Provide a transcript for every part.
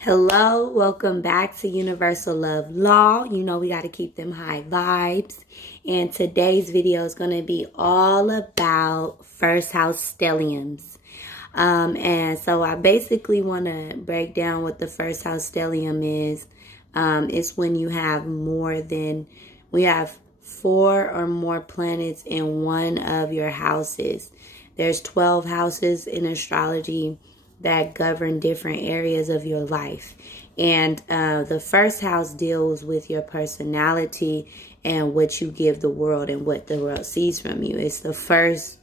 Hello, welcome back to Universal Love Law. You know we got to keep them high vibes. And today's video is going to be all about first house stelliums. And so I basically want to break down what the first house stellium is. It's when you have we have 4 or more planets in one of your houses. There's 12 houses in astrology that govern different areas of your life. And the first house deals with your personality and what you give the world and what the world sees from you. It's the first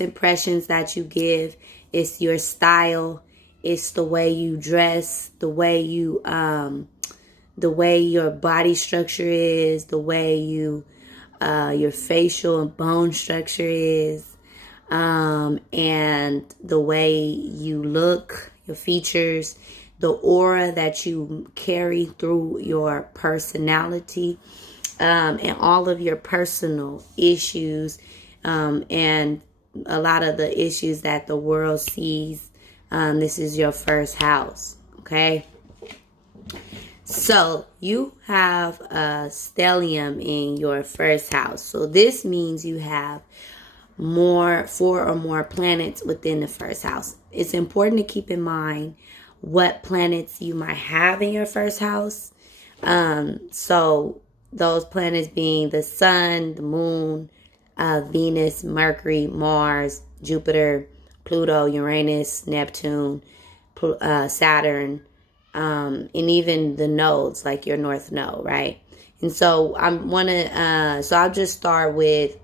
impressions that you give. It's your style. It's the way you dress, the way your body structure is, the way your facial and bone structure is. And the way you look, your features, the aura that you carry through your personality, and all of your personal issues, and a lot of the issues that the world sees. This is your first house, okay? So you have a stellium in your first house. So this means you have 4 or more planets within the first house. It's important to keep in mind what planets you might have in your first house. So those planets being the sun, the moon, Venus, Mercury, Mars, Jupiter, Pluto, Uranus, Neptune, Saturn, and even the nodes like your north node, right? And so I'll just start with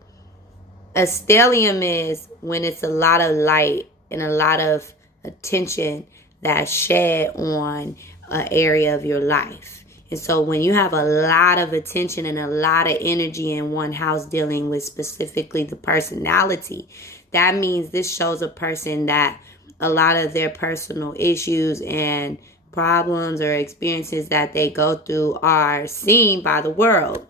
a stellium is when it's a lot of light and a lot of attention that's shed on an area of your life. And so when you have a lot of attention and a lot of energy in one house dealing with specifically the personality, that means this shows a person that a lot of their personal issues and problems or experiences that they go through are seen by the world.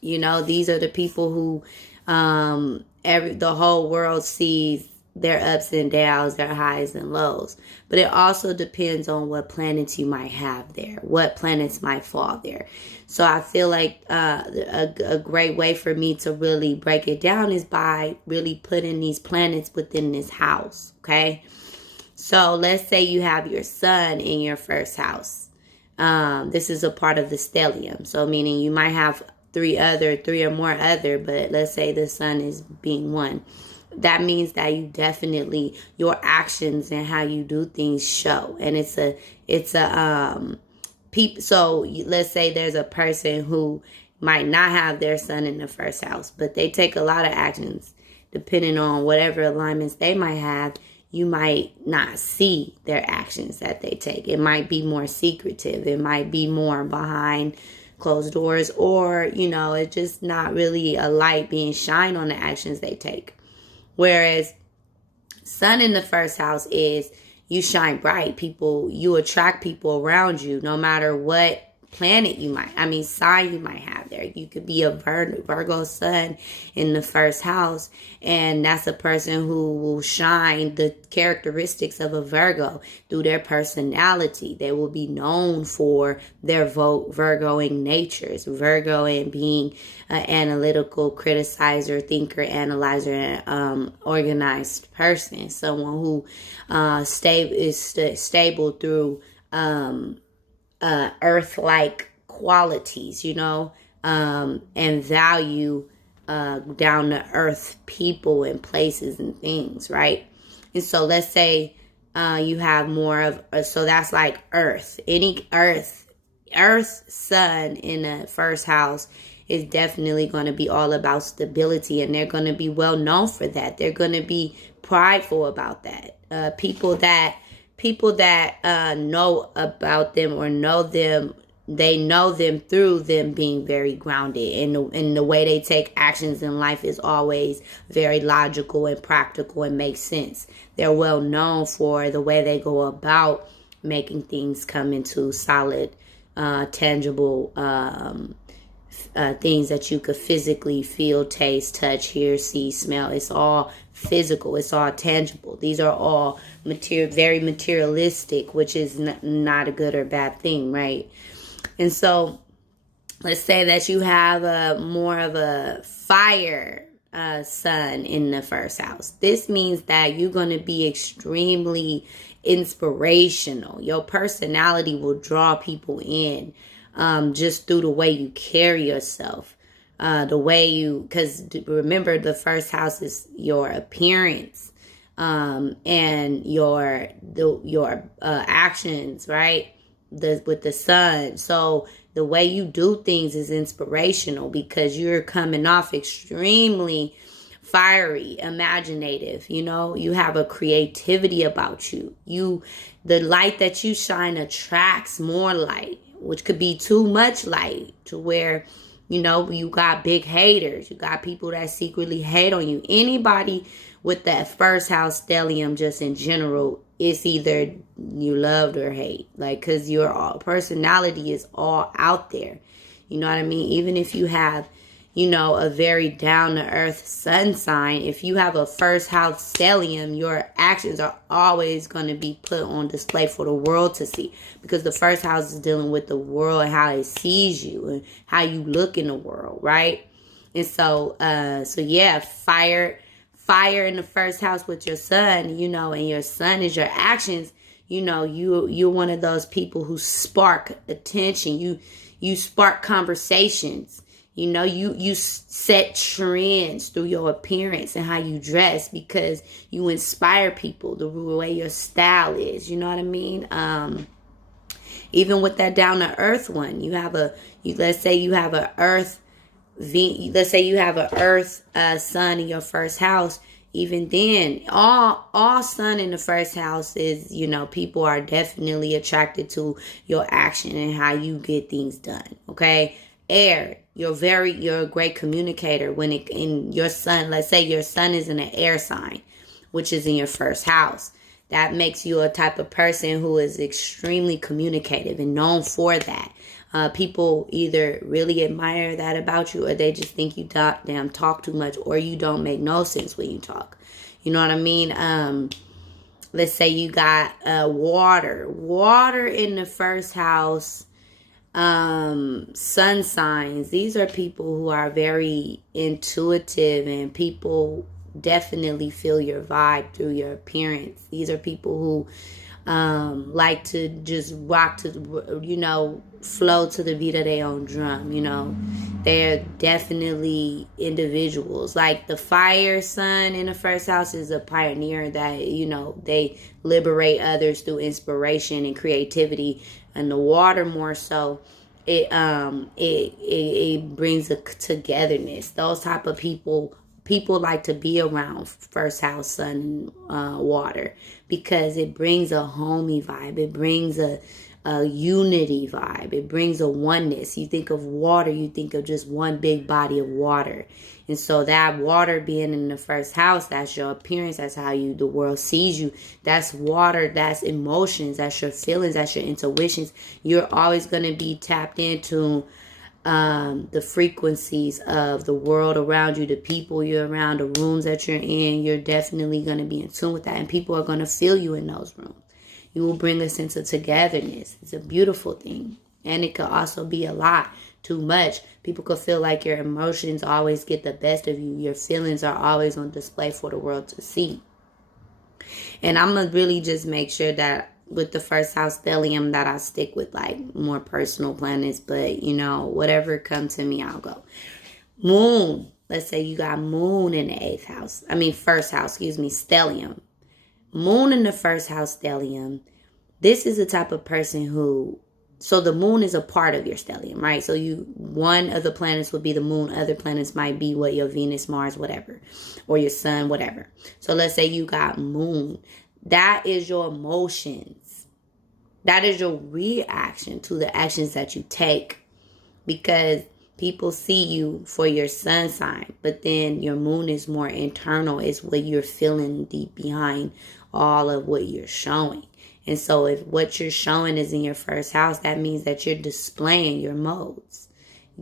You know, these are the people who the whole world sees their ups and downs, their highs and lows. But it also depends on what planets you might have there, what planets might fall there. So I feel like a great way for me to really break it down is by really putting these planets within this house, okay? So let's say you have your sun in your first house. This is a part of the stellium. So meaning you might have 3 or more other, but let's say the sun is being one. That means that you definitely, your actions and how you do things show. And so let's say there's a person who might not have their sun in the first house, but they take a lot of actions depending on whatever alignments they might have. You might not see their actions that they take. It might be more secretive. It might be more behind closed doors, or it's just not really a light being shined on the actions they take. Whereas sun in the first house is you shine bright. You attract people around you no matter what planet sign you might have there. You could be a Virgo sun in the first house, and that's a person who will shine the characteristics of a Virgo through their personality. They will be known for their Virgoing natures. Virgo and being an analytical, criticizer, thinker, analyzer, and organized person. Someone who is stable through earth-like qualities, and value down to earth people and places and things, right? And so let's say you have more of, so that's like earth. Any earth sun in the first house is definitely going to be all about stability, and they're going to be well known for that. They're going to be prideful about that. People that know about them or know them, they know them through them being very grounded, and the way they take actions in life is always very logical and practical and makes sense. They're well known for the way they go about making things come into solid, tangible things that you could physically feel, taste, touch, hear, see, smell. It's all physical. It's all tangible. These are all very materialistic, which is not a good or bad thing, right? And so let's say that you have a more of a fire sun in the first house. This means that you're going to be extremely inspirational. Your personality will draw people in just through the way you carry yourself. The way you, because remember, the first house is your appearance and your actions, right? With the sun. So the way you do things is inspirational because you're coming off extremely fiery, imaginative. You know, you have a creativity about you. The light that you shine attracts more light, which could be too much light to where, you know, you got big haters. You got people that secretly hate on you. Anybody with that first house stellium, just in general, it's either you loved or hate. Like, because your personality is all out there. You know what I mean? Even if you have, you know, a very down-to-earth sun sign, if you have a first house stellium, your actions are always going to be put on display for the world to see. Because the first house is dealing with the world and how it sees you and how you look in the world, right? And so yeah, fire in the first house with your sun, you know, and your sun is your actions. You know, you're one of those people who spark attention. You spark conversations. You know, you set trends through your appearance and how you dress because you inspire people the way your style is. You know what I mean? Even with that down to earth one, let's say you have an earth sun in your first house. Even then, all sun in the first house is, you know, people are definitely attracted to your action and how you get things done. Okay. Air, you're a great communicator in your sun. Let's say your sun is in an air sign, which is in your first house. That makes you a type of person who is extremely communicative and known for that. People either really admire that about you or they just think you talk too much or you don't make no sense when you talk. You know what I mean? Let's say you got water in the first house. Sun signs. These are people who are very intuitive and people definitely feel your vibe through your appearance. These are people who like to just rock to, you know, flow to the beat of their own drum. You know, they're definitely individuals. Like the fire sun in the first house is a pioneer that, you know, they liberate others through inspiration and creativity. And the water more so, it brings a togetherness. Those type of people like to be around first house sun water because it brings a homey vibe. It brings a unity vibe. It brings a oneness. You think of water, you think of just one big body of water. And so that water being in the first house, that's your appearance. That's how the world sees you. That's water. That's emotions. That's your feelings. That's your intuitions. You're always going to be tapped into the frequencies of the world around you, the people you're around, the rooms that you're in. You're definitely going to be in tune with that. And people are going to feel you in those rooms. You will bring a sense of togetherness. It's a beautiful thing. And it could also be a lot, too much. People could feel like your emotions always get the best of you. Your feelings are always on display for the world to see. And I'm going to really just make sure that with the first house stellium that I stick with like more personal planets. But, you know, whatever comes to me, I'll go. Moon. Let's say you got moon in the first house, stellium. Moon in the first house stellium. This is the type of person who, so the moon is a part of your stellium, right? So one of the planets would be the moon. Other planets might be your Venus, Mars, whatever, or your sun, whatever. So let's say you got moon. That is your emotions. That is your reaction to the actions that you take, because people see you for your sun sign, but then your moon is more internal. It's what you're feeling deep behind all of what you're showing. And so if what you're showing is in your first house, that means that you're displaying your modes.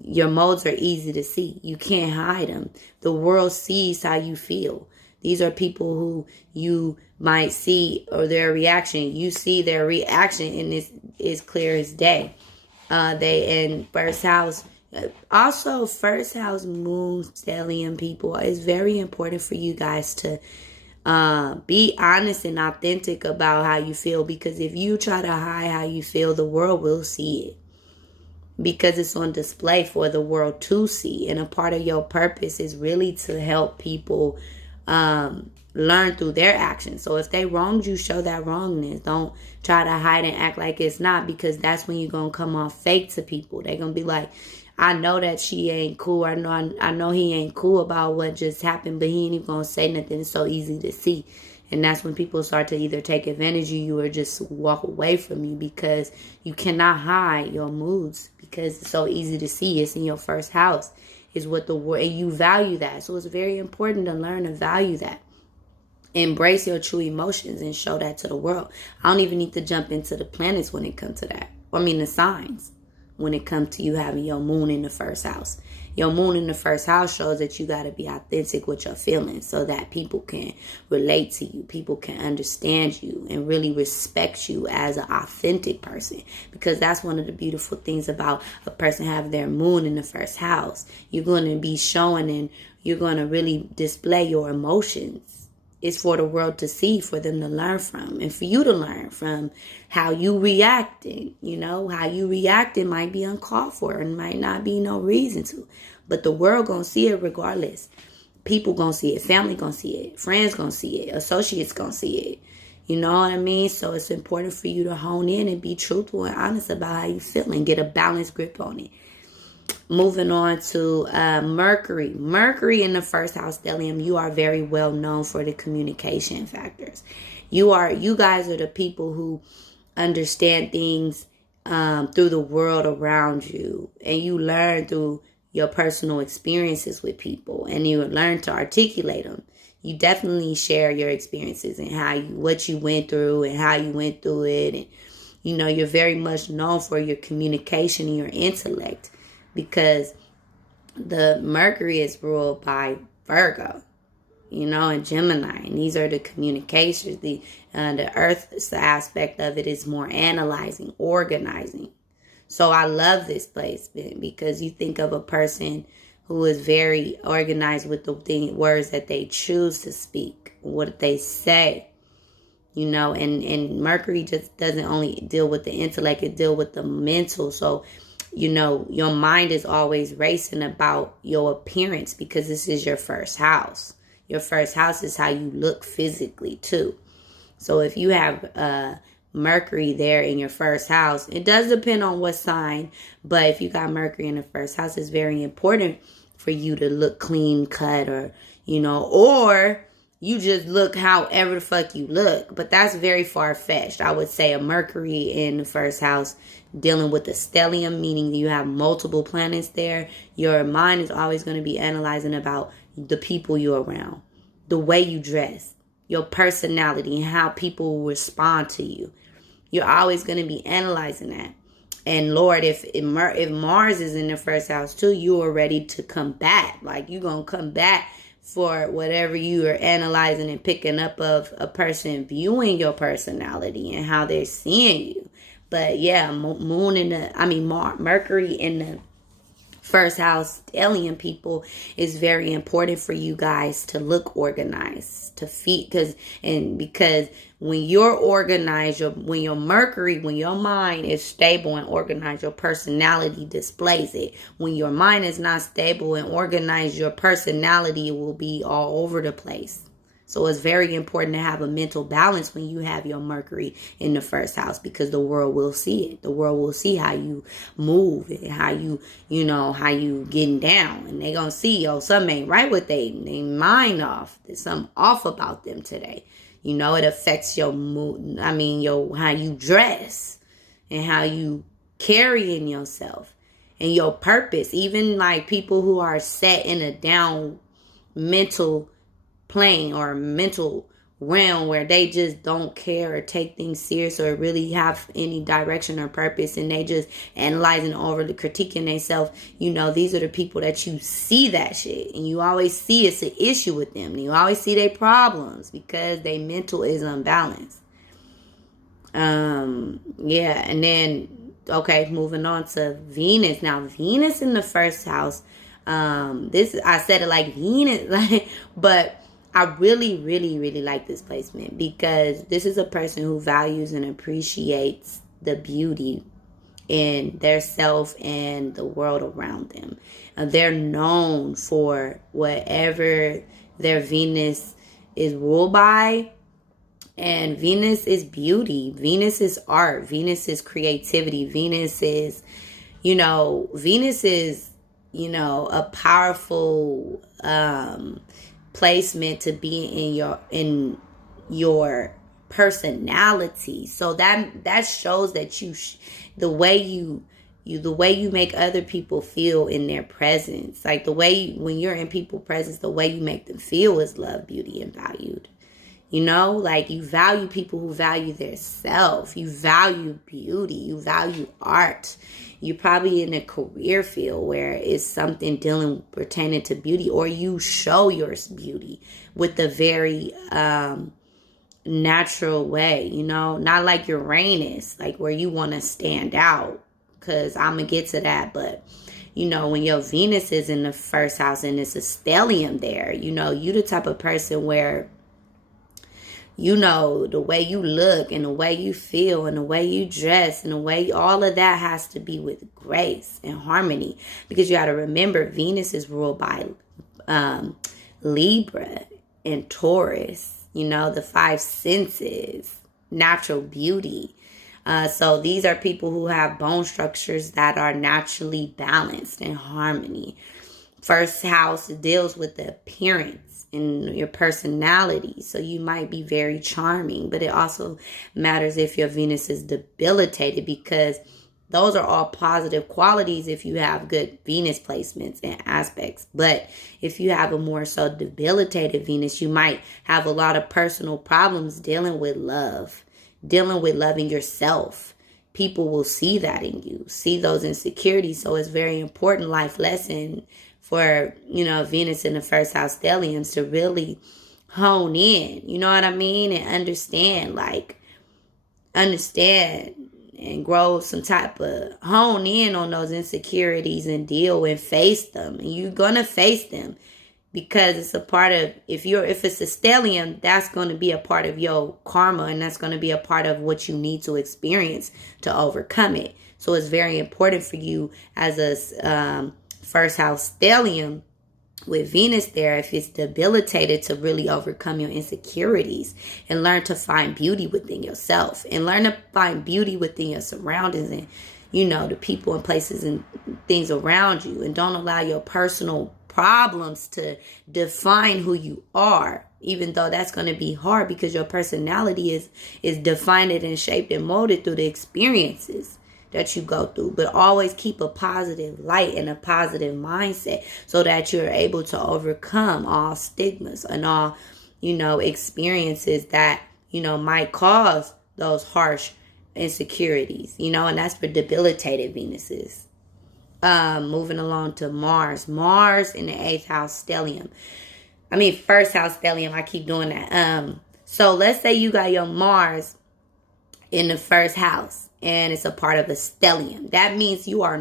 Your modes are easy to see. You can't hide them. The world sees how you feel. These are people who you might see, or their reaction. You see their reaction, and it's is clear as day. They in first house. Also, first house moon stellium people, it's very important for you guys to be honest and authentic about how you feel, because if you try to hide how you feel, the world will see it, because it's on display for the world to see. And a part of your purpose is really to help people learn through their actions. So if they wronged you, show that wrongness. Don't try to hide and act like it's not, because that's when you're going to come off fake to people. They're going to be like, I know that she ain't cool. I know he ain't cool about what just happened, but he ain't even going to say nothing. It's so easy to see. And that's when people start to either take advantage of you or just walk away from you, because you cannot hide your moods, because it's so easy to see. It's in your first house is what the world, and you value that. So it's very important to learn to value that. Embrace your true emotions and show that to the world. I don't even need to jump into the planets when it comes to that. The signs when it comes to you having your moon in the first house. Your moon in the first house shows that you got to be authentic with your feelings so that people can relate to you. People can understand you and really respect you as an authentic person, because that's one of the beautiful things about a person having their moon in the first house. You're going to be showing, and you're going to really display your emotions. It's for the world to see, for them to learn from, and for you to learn from how you reacting. How you reacting might be uncalled for and might not be no reason to. But the world gonna see it regardless. People gonna see it. Family gonna see it. Friends gonna see it. Associates gonna see it. You know what I mean? So it's important for you to hone in and be truthful and honest about how you feel and get a balanced grip on it. Moving on to Mercury. Mercury in the first house stellium, you are very well known for the communication factors. You guys are the people who understand things through the world around you, and you learn through your personal experiences with people, and you learn to articulate them. You definitely share your experiences and what you went through and how you went through it, and you're very much known for your communication and your intellect, because the Mercury is ruled by Virgo, and Gemini, and these are the communications. The Earth's aspect of it is more analyzing, organizing. So I love this placement, because you think of a person who is very organized with the words that they choose to speak, what they say, and Mercury just doesn't only deal with the intellect, it deals with the mental. So your mind is always racing about your appearance, because this is your first house. Your first house is how you look physically too. So if you have Mercury there in your first house, it does depend on what sign, but if you got Mercury in the first house, it's very important for you to look clean cut, or you just look however the fuck you look. But that's very far-fetched. I would say a Mercury in the first house dealing with the stellium, meaning you have multiple planets there. Your mind is always going to be analyzing about the people you're around, the way you dress, your personality, and how people will respond to you. You're always going to be analyzing that. And Lord, if Mars is in the first house too, you are ready to combat. Like, you're going to combat for whatever you are analyzing and picking up of a person viewing your personality and how they're seeing you. But yeah, Mercury in the first house stellium people is very important for you guys to look organized, because when you're organized, when your mind is stable and organized, your personality displays it. When your mind is not stable and organized, your personality will be all over the place. So it's very important to have a mental balance when you have your Mercury in the first house, because the world will see it. The world will see how you move and how you getting down. And they going to see, something ain't right with they mind off. There's something off about them today. It affects your mood. How you dress and how you carry in yourself and your purpose. Even like people who are set in a down mental plane or mental realm where they just don't care or take things serious or really have any direction or purpose, and they just analyzing overly critiquing themselves, these are the people that you see that shit, and you always see it's an issue with them, and you always see their problems because their mental is unbalanced. Yeah, and then moving on to Venus. Now Venus in the first house, this, I said it like Venus, like, but I really, really, really like this placement because this is a person who values and appreciates the beauty in their self and the world around them. They're known for whatever their Venus is ruled by. And Venus is beauty. Venus is art. Venus is creativity. Venus is, a powerful placement to be in your personality. So that shows that the way you make other people feel in their presence, like when you're in people's presence, the way you make them feel is love, beauty, and valued. Like you value people who value their self. You value beauty. You value art. You're probably in a career field where it's something pertaining to beauty, or you show your beauty with a very natural way, not like Uranus, like where you want to stand out, because I'm going to get to that. But, when your Venus is in the first house and it's a stellium there, you the type of person where the way you look and the way you feel and the way you dress and the way all of that has to be with grace and harmony. Because you got to remember, Venus is ruled by Libra and Taurus, the five senses, natural beauty. So these are people who have bone structures that are naturally balanced in harmony. First house deals with the appearance and your personality. So you might be very charming, but it also matters if your Venus is debilitated, because those are all positive qualities if you have good Venus placements and aspects. But if you have a more so debilitated Venus, you might have a lot of personal problems dealing with love, dealing with loving yourself. People will see that in you, see those insecurities. So it's very important life lesson for, Venus in the first house stelliums to really hone in, you know what I mean? And understand and grow some type of, hone in on those insecurities and deal and face them. And you're going to face them because it's a part of, if it's a stellium, that's going to be a part of your karma, and that's going to be a part of what you need to experience to overcome it. So it's very important for you as a first house stellium with Venus there, if it's debilitated, to really overcome your insecurities and learn to find beauty within yourself and learn to find beauty within your surroundings and, the people and places and things around you, and don't allow your personal problems to define who you are, even though that's going to be hard because your personality is defined and shaped and molded through the experiences that you go through. But always keep a positive light and a positive mindset so that you're able to overcome all stigmas and all, experiences that, might cause those harsh insecurities, and that's for debilitated Venuses. Moving along to Mars. Mars in the 8th house stellium. First house stellium. I keep doing that. So let's say you got your Mars in the first house and it's a part of a stellium. That means you are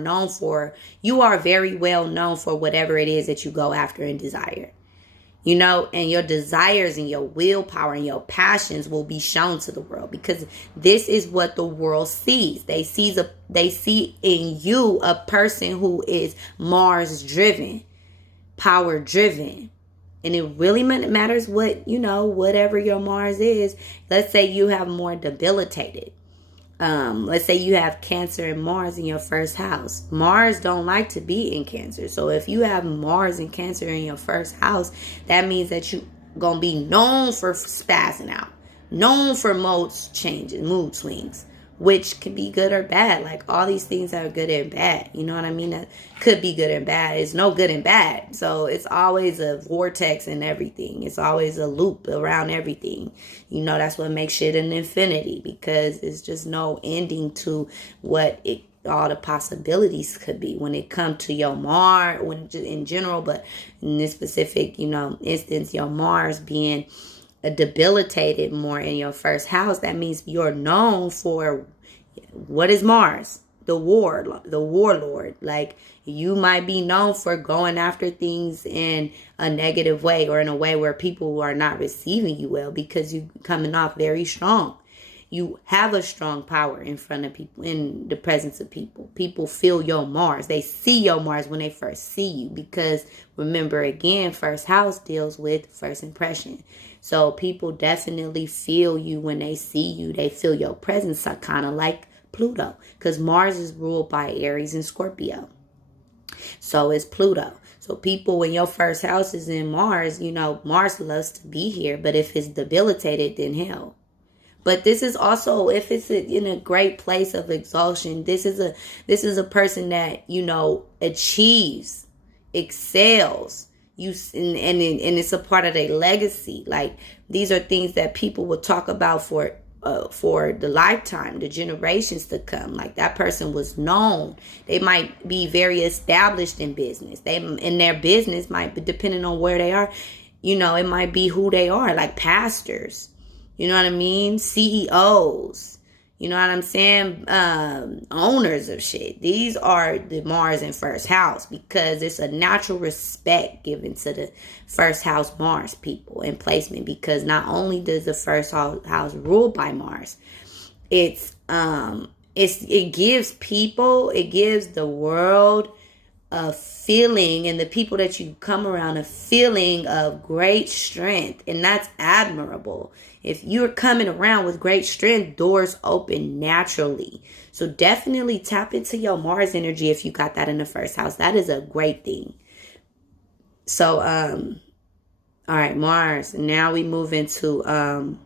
very well known for whatever it is that you go after and desire. And your desires and your willpower and your passions will be shown to the world, because this is what the world sees. They see in you a person who is Mars driven, power driven. And it really matters what, whatever your Mars is. Let's say you have more debilitated. Let's say you have Cancer and Mars in your first house. Mars don't like to be in Cancer. So if you have Mars and Cancer in your first house, that means that you going to be known for spazzing out, known for mood swings, which can be good or bad. Like all these things are good and bad. You know what I mean? That could be good and bad. It's no good and bad. So it's always a vortex in everything. It's always a loop around everything. You know, that's what makes shit an infinity, because it's just no ending to what all the possibilities could be when it comes to your Mars, in general, but in this specific, instance, your Mars being debilitated more in your first house. That means you're known for, what is Mars? The warlord. Like, you might be known for going after things in a negative way, or in a way where people are not receiving you well, because you're coming off very strong. You have a strong power in front of people, in the presence of people. People feel your Mars. They see your Mars when they first see you, because remember, again, first house deals with first impression. So people definitely feel you when they see you. They feel your presence, kind of like Pluto, because Mars is ruled by Aries and Scorpio. So is Pluto. So people, when your first house is in Mars, Mars loves to be here. But if it's debilitated, then hell. But this is also, if it's in a great place of exhaustion, this is a person that, achieves, excels. And it's a part of their legacy. Like, these are things that people will talk about for the lifetime, the generations to come. Like, that person was known. They might be very established in business. In their business might be, depending on where they are, it might be who they are, like pastors. You know what I mean? CEOs. You know what I'm saying? Owners of shit. These are the Mars in first house, because it's a natural respect given to the first house Mars people and placement. Because not only does the first house rule by Mars, it gives the world a feeling, and the people that you come around, a feeling of great strength. And that's admirable. If you're coming around with great strength, doors open naturally. So definitely tap into your Mars energy if you got that in the first house. That is a great thing. So, all right, Mars. Now we move into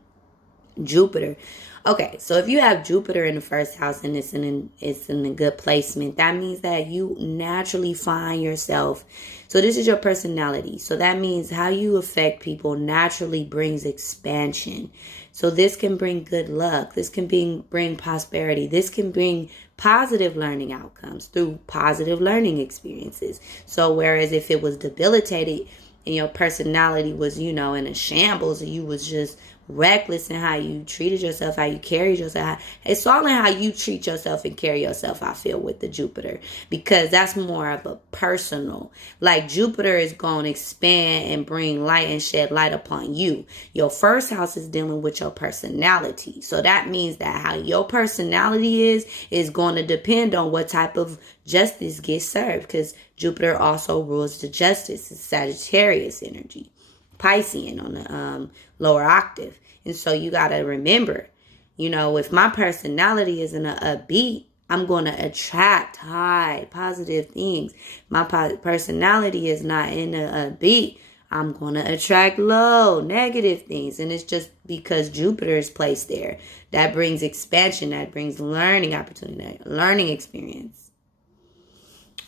Jupiter. Okay, so if you have Jupiter in the first house and it's in a good placement, that means that you naturally find yourself. So this is your personality. So that means how you affect people naturally brings expansion. So this can bring good luck. This can bring prosperity. This can bring positive learning outcomes through positive learning experiences. So whereas if it was debilitated and your personality was, in a shambles, or you was just reckless in how you treated yourself, how you carried yourself. It's all in how you treat yourself and carry yourself, I feel, with the Jupiter, because that's more of a personal. Like, Jupiter is going to expand and bring light and shed light upon you. Your first house is dealing with your personality. So that means that how your personality is going to depend on what type of justice gets served, because Jupiter also rules the justice. It's Sagittarius energy. Piscean on the lower octave. And so you got to remember, if my personality is in a upbeat, I'm going to attract high positive things. My personality is not in a upbeat, I'm going to attract low negative things. And it's just because Jupiter is placed there. That brings expansion. That brings learning opportunity, learning experience.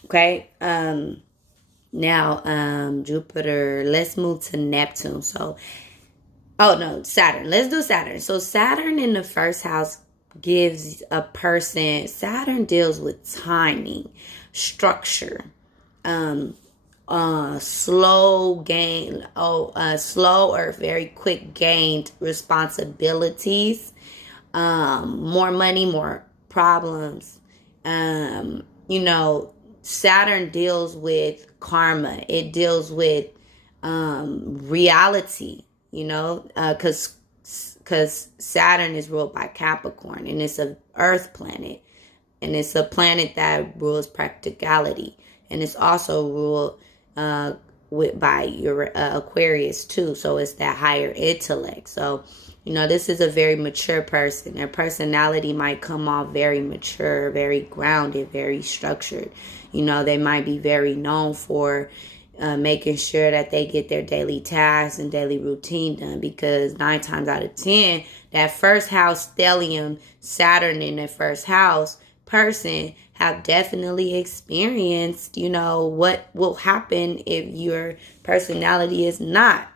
Okay. Now, Jupiter, let's move to Neptune. Saturn. Let's do Saturn. So Saturn in the first house gives a person, Saturn deals with timing, structure, slow or very quick gained responsibilities, more money, more problems, Saturn deals with karma. It deals with reality, because Saturn is ruled by Capricorn, and it's an earth planet, and it's a planet that rules practicality, and it's also ruled by your Aquarius too. So it's that higher intellect. So this is a very mature person. Their personality might come off very mature, very grounded, very structured. They might be very known for making sure that they get their daily tasks and daily routine done, because 9 times out of 10, that first house stellium, Saturn in the first house person have definitely experienced, what will happen if your personality is not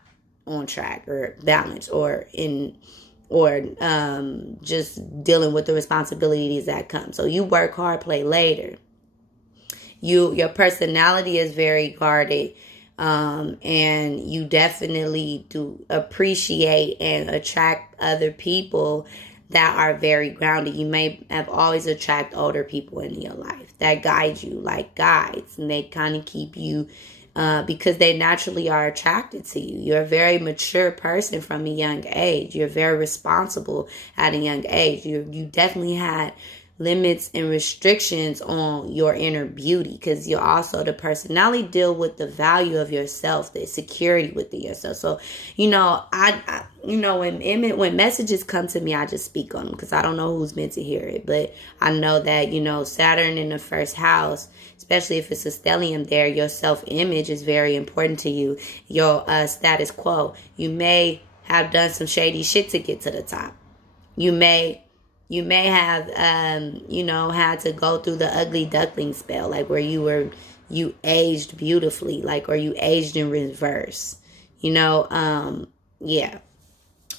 on track or balanced or just dealing with the responsibilities that come. So you work hard, play later. Your personality is very guarded, and you definitely do appreciate and attract other people that are very grounded. You may have always attract older people in your life that guide you like guides, and they kind of keep you because they naturally are attracted to you. You're a very mature person from a young age. You're very responsible at a young age. You definitely had limits and restrictions on your inner beauty, because you're also the personality deal with the value of yourself, the security within yourself. So, when messages come to me, I just speak on them because I don't know who's meant to hear it. But I know that, Saturn in the first house, especially if it's a stellium there, your self-image is very important to you. Your status quo. You may have done some shady shit to get to the top. You may have, had to go through the ugly duckling spell, like where you aged beautifully, like, or you aged in reverse, yeah.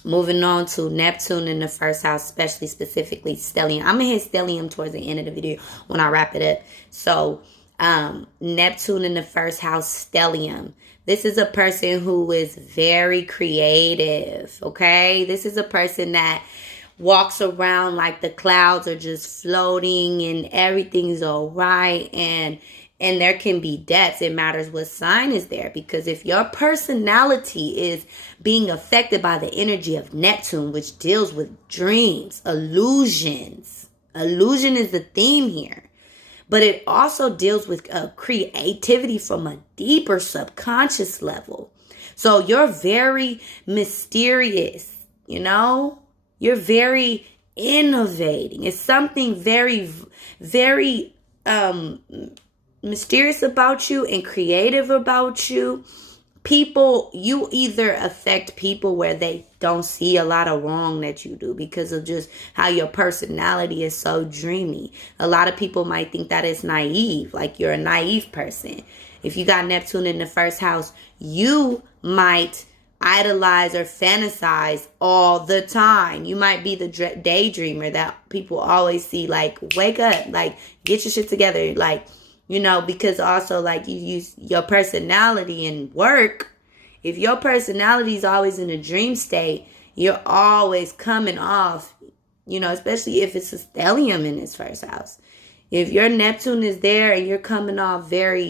Moving on to Neptune in the first house, specifically stellium. I'm going to hit stellium towards the end of the video when I wrap it up. So, Neptune in the first house, stellium. This is a person who is very creative, okay? This is a person that walks around like the clouds are just floating and everything's all right, and there can be depths. It matters what sign is there, because if your personality is being affected by the energy of Neptune, which deals with dreams, illusion is the theme here, but it also deals with creativity from a deeper subconscious level. So you're very mysterious, You're very innovating. It's something very, very mysterious about you and creative about you. You either affect people where they don't see a lot of wrong that you do because of just how your personality is so dreamy. A lot of people might think that it's naive, like you're a naive person. If you got Neptune in the first house, you might idolize or fantasize all the time. You might be the daydreamer that people always see, like, wake up, like, get your shit together, like, because also, like, you use your personality in work. If your personality is always in a dream state, you're always coming off, especially if it's a stellium in its first house. If your Neptune is there and you're coming off very,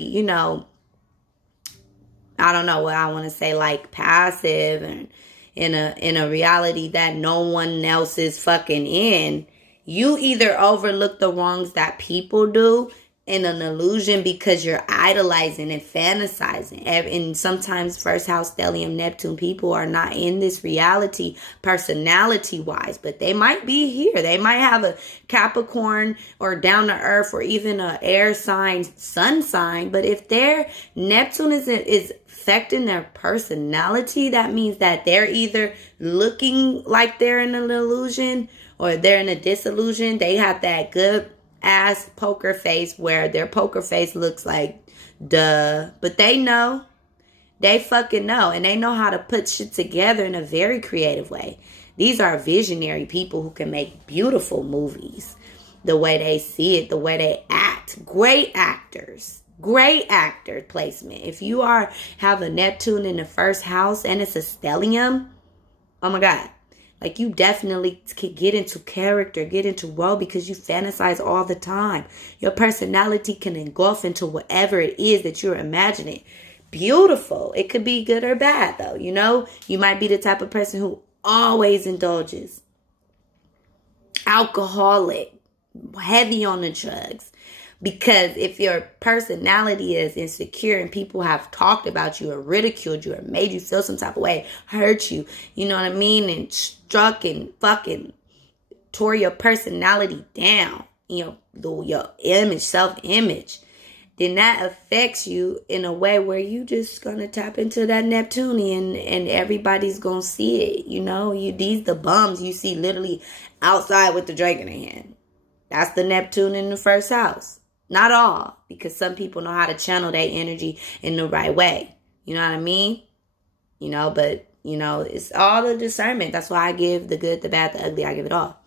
I don't know what I want to say, like passive and in a reality that no one else is fucking in, you either overlook the wrongs that people do in an illusion because you're idolizing and fantasizing. And sometimes first house stellium Neptune people are not in this reality personality wise, but they might be here. They might have a Capricorn or down to earth or even a air sign, sun sign. But if their Neptune is affecting their personality, that means that they're either looking like they're in an illusion or they're in a disillusion. They have that good ass poker face where their poker face looks like duh, but they fucking know, and they know how to put shit together in a very creative way. These are visionary people who can make beautiful movies the way they see it, the way they act. Great actors, great actor placement. If you have a Neptune in the first house and it's a stellium, oh my God. Like, you definitely could get into character, get into role, because you fantasize all the time. Your personality can engulf into whatever it is that you're imagining. Beautiful. It could be good or bad, though. You might be the type of person who always indulges. Alcoholic. Heavy on the drugs. Because if your personality is insecure and people have talked about you or ridiculed you or made you feel some type of way, hurt you, you know what I mean, and struck and fucking tore your personality down, your image, self-image, then that affects you in a way where you just gonna tap into that Neptunian and everybody's gonna see it. You know, these the bums you see literally outside with the drink in their hand. That's the Neptune in the first house. Not all, because some people know how to channel their energy in the right way. You know what I mean? You know, but you know, it's all the discernment. That's why I give the good, the bad, the ugly. I give it all.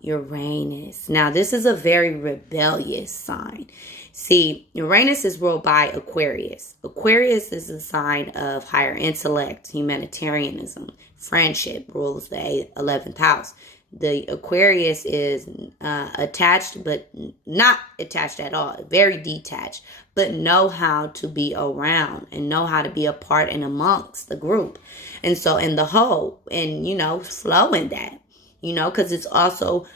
Uranus. Now, this is a very rebellious sign. See, Uranus is ruled by Aquarius. Aquarius is a sign of higher intellect, humanitarianism, friendship, rules the 11th house. The Aquarius is attached, but not attached at all. Very detached, but know how to be around and know how to be a part and amongst the group. And so in the whole, and, you know, flow in that, you know, because it's also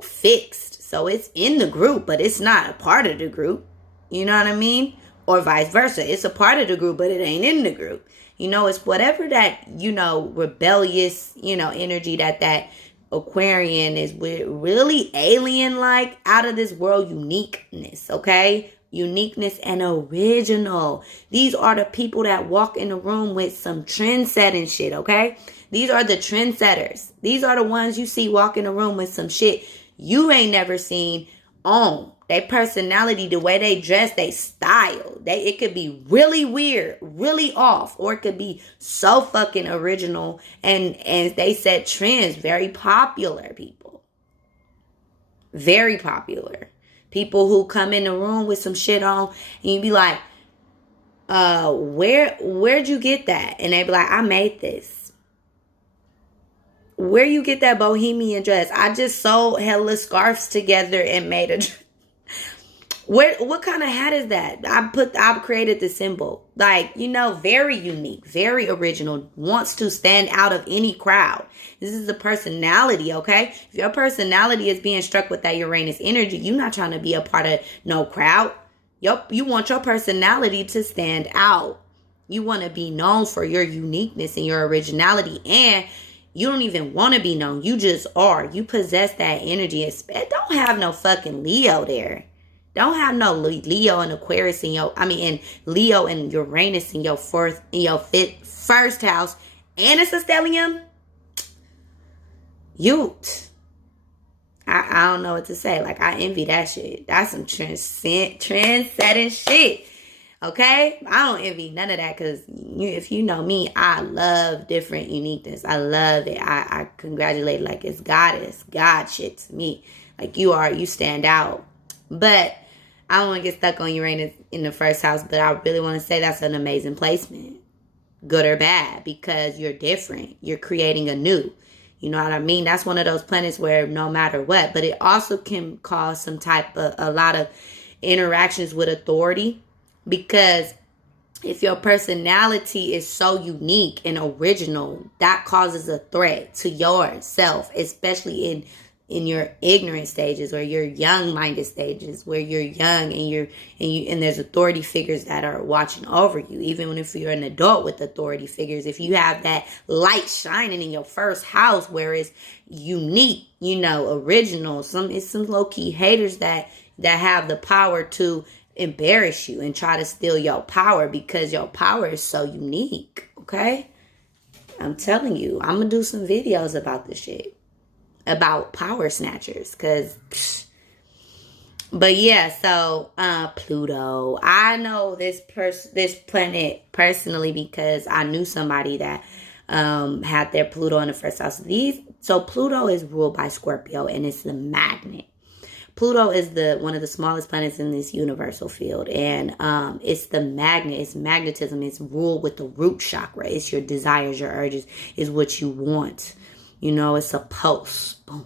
fixed. So it's in the group, but it's not a part of the group. You know what I mean? Or vice versa. It's a part of the group, but it ain't in the group. You know, it's whatever that, you know, rebellious, you know, energy that Aquarian is with, really alien-like, out of this world uniqueness, okay? Uniqueness and original. These are the people that walk in the room with some trend-setting shit, okay? These are the trendsetters. These are the ones you see walk in the room with some shit you ain't never seen on. Their personality, the way they dress, they style. It could be really weird, really off, or it could be so fucking original. And they set trends. Very popular people. Very popular. People who come in the room with some shit on and you be like, where'd you get that? And they be like, I made this. Where you get that bohemian dress? I just sewed hella scarves together and made a dress. What kind of hat is that? I've created the symbol. Like, you know, very unique, very original, wants to stand out of any crowd. This is the personality, okay? If your personality is being struck with that Uranus energy, you're not trying to be a part of no crowd. You want your personality to stand out. You want to be known for your uniqueness and your originality, and you don't even want to be known. You just are. You possess that energy. Don't have no fucking Leo there. Don't have no Leo and Aquarius and Leo and Uranus in your first house, and it's a stellium. I don't know what to say. Like, I envy that shit. That's some trend-setting shit. Okay? I don't envy none of that, because if you know me, I love different uniqueness. I love it. I congratulate, like, it's God shit to me. Like, you stand out. But I don't want to get stuck on Uranus in the first house, but I really want to say that's an amazing placement. Good or bad, because you're different. You're creating anew. You know what I mean? That's one of those planets where no matter what, but it also can cause a lot of interactions with authority, because if your personality is so unique and original, that causes a threat to yourself, especially in your ignorant stages or your young-minded stages, where you're young and there's authority figures that are watching over you. Even if you're an adult with authority figures, if you have that light shining in your first house where it's unique, you know, original, it's some low-key haters that have the power to embarrass you and try to steal your power, because your power is so unique. Okay, I'm telling you, I'm gonna do some videos about this shit, about power snatchers, but yeah. So Pluto, I know this planet personally because I knew somebody that had their Pluto in the first house. So Pluto is ruled by Scorpio, and it's the magnet. Pluto is one of the smallest planets in this universal field, and it's the magnet. It's magnetism. It's ruled with the root chakra. It's your desires, your urges, is what you want. You know, it's a pulse. Boom,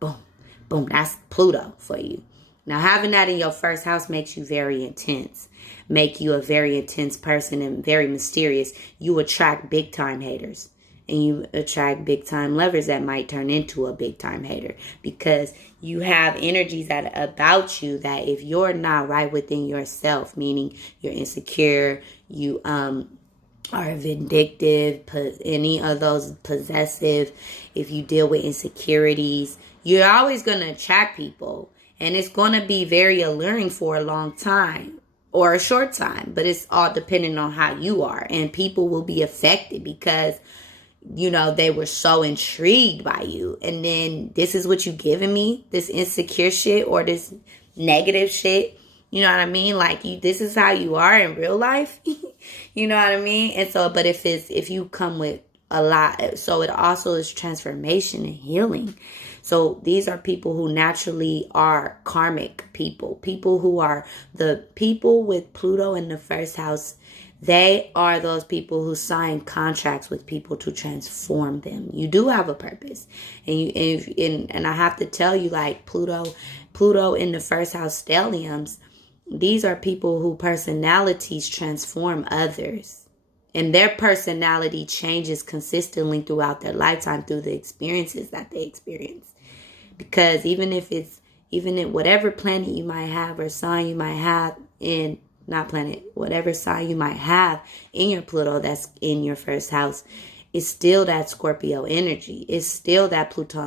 boom, boom. That's Pluto for you. Now, having that in your first house makes you very intense, make you a very intense person and very mysterious. You attract big time haters. And you attract big time lovers that might turn into a big time hater, because you have energies about you that if you're not right within yourself, meaning you're insecure, you are vindictive, any of those possessive, if you deal with insecurities, you're always going to attract people. And it's going to be very alluring for a long time or a short time, but it's all depending on how you are. And people will be affected because, you know, they were so intrigued by you. And then this is what you giving me, this insecure shit or this negative shit. You know what I mean? Like, this is how you are in real life. You know what I mean? And so, but if you come with a lot, so it also is transformation and healing. So these are people who naturally are karmic people who are the people with Pluto in the first house. They are those people who sign contracts with people to transform them. You do have a purpose. And I have to tell you, like, Pluto in the first house stelliums, these are people who personalities transform others. And their personality changes consistently throughout their lifetime through the experiences that they experience. Because even in whatever planet you might have or sign you might have in, not planet, whatever sign you might have in your Pluto that's in your first house, it's still that Scorpio energy. It's still that Pluto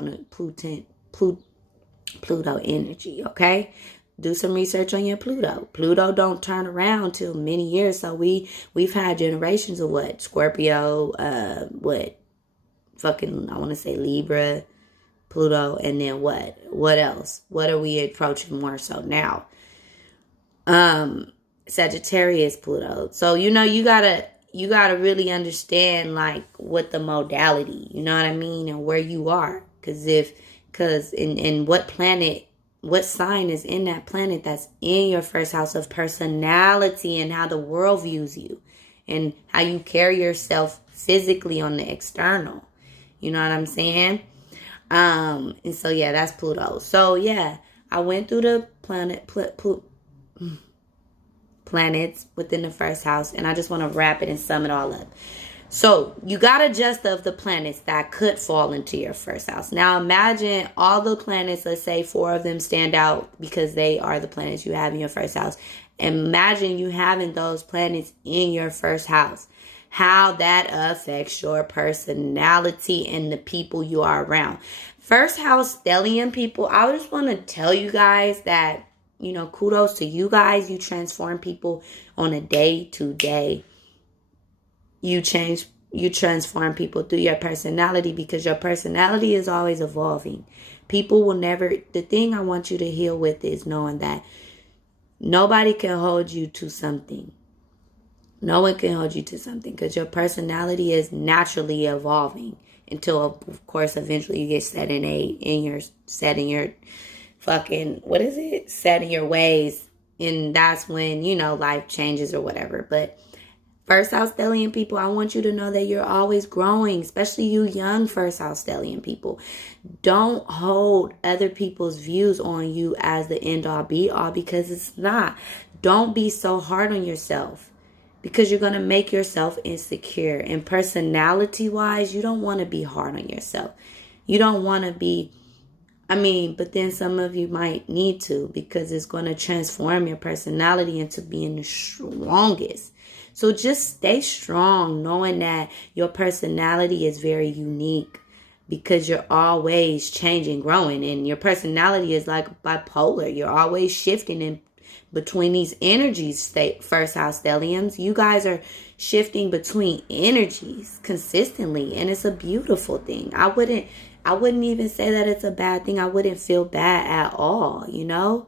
energy, okay? Do some research on your Pluto. Pluto don't turn around till many years. So we've had generations of what? Scorpio, I want to say Libra, Pluto, and then what? What else? What are we approaching more so now? Sagittarius, Pluto. So, you know, you gotta really understand, like, what the modality, you know what I mean? And where you are. Because in what planet, what sign is in that planet that's in your first house of personality and how the world views you and how you carry yourself physically on the external. You know what I'm saying? And so, yeah, that's Pluto. So, yeah, I went through the planets within the first house, and I just want to wrap it and sum it all up. So you got a gist of the planets that could fall into your first house. Now imagine all the planets, let's say 4 of them stand out because they are the planets you have in your first house. Imagine you having those planets in your first house. How that affects your personality and the people you are around. First house stellium people, I just want to tell you guys that, you know, kudos to you guys. You transform people on a day-to-day. You transform people through your personality because your personality is always evolving. People will never, the thing I want you to heal with is knowing that nobody can hold you to something. No one can hold you to something because your personality is naturally evolving until, of course, eventually you get set in your fucking, what is it? Set in your ways. And that's when, you know, life changes or whatever. But first house stellium people, I want you to know that you're always growing, especially you young first house stellium people. Don't hold other people's views on you as the end all be all because it's not. Don't be so hard on yourself because you're going to make yourself insecure. And personality wise, you don't want to be hard on yourself. You don't want to be, but then some of you might need to because it's going to transform your personality into being the strongest. So just stay strong knowing that your personality is very unique because you're always changing, growing, and your personality is like bipolar. You're always shifting in between these energies, first house stelliums. You guys are shifting between energies consistently, and it's a beautiful thing. I wouldn't even say that it's a bad thing. I wouldn't feel bad at all, you know?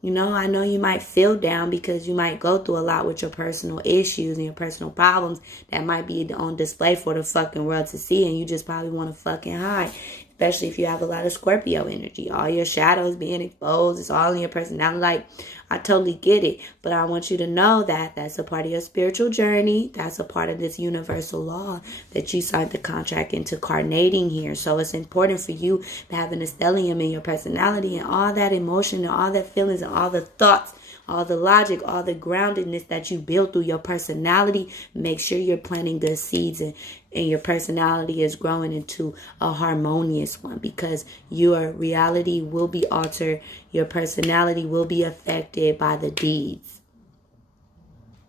You know, I know you might feel down because you might go through a lot with your personal issues and your personal problems that might be on display for the fucking world to see, and you just probably want to fucking hide. Especially if you have a lot of Scorpio energy. All your shadows being exposed. It's all in your personality. Like, I totally get it. But I want you to know that that's a part of your spiritual journey. That's a part of this universal law that you signed the contract into incarnating here. So it's important for you to have an stellium in your personality and all that emotion and all that feelings and all the thoughts, all the logic, all the groundedness that you build through your personality. Make sure you're planting good seeds and your personality is growing into a harmonious one because your reality will be altered. Your personality will be affected by the deeds.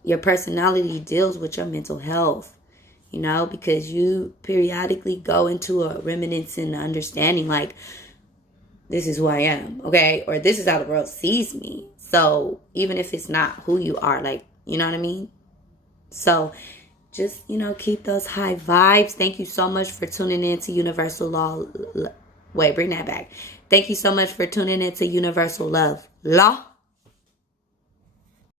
Your personality deals with your mental health, you know, because you periodically go into a reminiscence and understanding like, this is who I am, okay? Or this is how the world sees me. So even if it's not who you are, like, you know what I mean? So just, keep those high vibes. Thank you so much for tuning in to Universal Law. Wait, bring that back. Thank you so much for tuning in to Universal Love Law.